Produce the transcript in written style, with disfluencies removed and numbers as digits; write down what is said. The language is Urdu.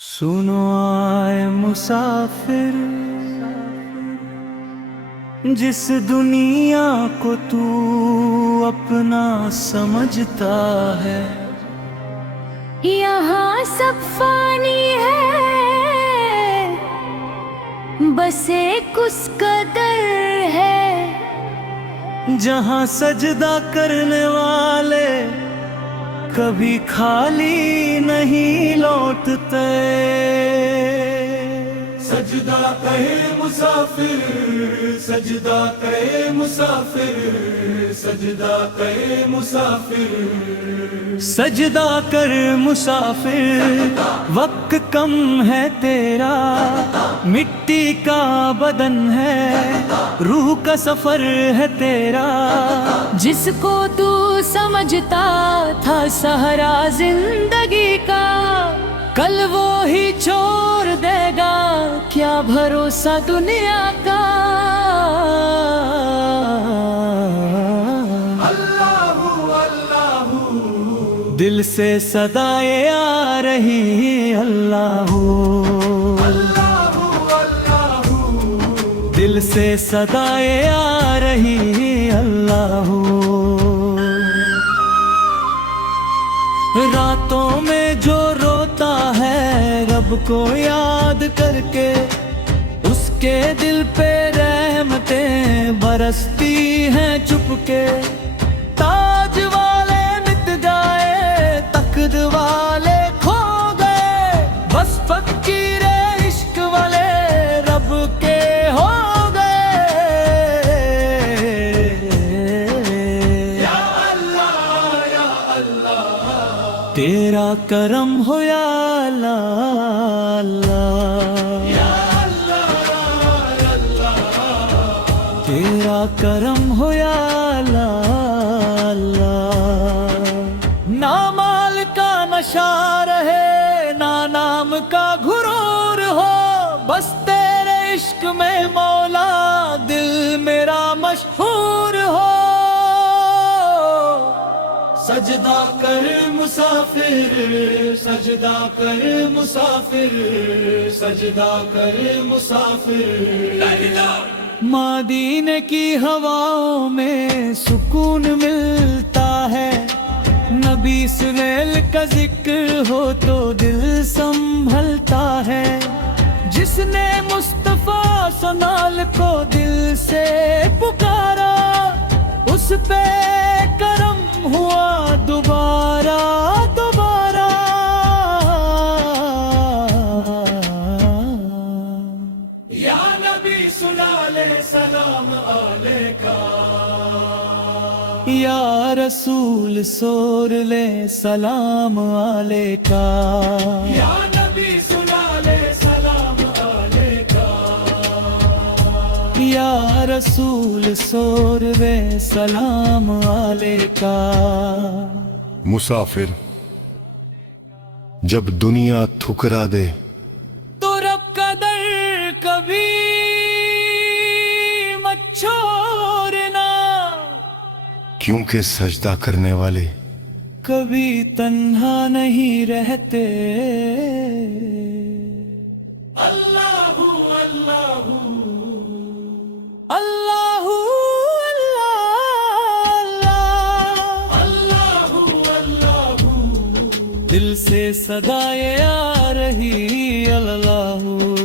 سنو آئے مسافر، جس دنیا کو تو اپنا سمجھتا ہے، یہاں سب فانی ہے، بس ایک اس قدر ہے، جہاں سجدہ کرنے والے کبھی خالی نہیں لوٹتے۔ سجدہ کہے مسافر، سجدہ کہے مسافر، سجدہ کہے مسافر، سجدہ کر مسافر، وقت کم ہے تیرا، مٹی کا بدن ہے، روح کا سفر ہے تیرا، جس کو تو سمجھتا تھا سہرا زندگی کا، کل وہ ہی چھوڑ دے گا، کیا بھروسہ دنیا کا۔ اللہ اللہ، دل سے صدائیں آ رہی اللہ، اللہ اللہ، دل سے صدائیں آ رہی اللہ۔ راتوں میں جو روتا ہے رب کو یاد کر کے، اس کے دل پہ رحمتیں برستی ہیں چپ کے، تاج والے مٹ گئے، تخت والے کھو گئے، بس فقیر عشق والے رب کے ہو گئے۔ یا اللہ یا اللہ، تیرا کرم ہو یا اللہ، یا اللہ یا اللہ، تیرا کرم ہو یا اللہ۔ نہ مال کا نشہ رہے، نہ نام کا غرور ہو، بس تیرے عشق میں مولا دل میرا مشہور ہو۔ سجدہ کر مسافر، سجدہ کر مسافر، سجدہ کر مسافر، مدینے کی ہواؤں میں سکون ملتا ہے، نبی سہیل کا ذکر ہو تو دل سنبھلتا ہے، جس نے مصطفیٰ سنال کو دل سے پکارا، اس پہ کرم ہوا دوبارہ دوبارہ۔ یا نبی سلالے سلام علیکہ، یا رسول سور لے سلام علیکہ، یا نبی سلالے سلام علیکہ، یا رسول سور لے سلام علیکہ۔ مسافر جب دنیا ٹھکرا دے تو رب کا در کبھی مت چھوڑنا، کیونکہ سجدہ کرنے والے کبھی تنہا نہیں رہتے۔ اللہ اللہ، اللہ اللہ اللہ اللہ، دل سے صدائیں آ رہی اللہ۔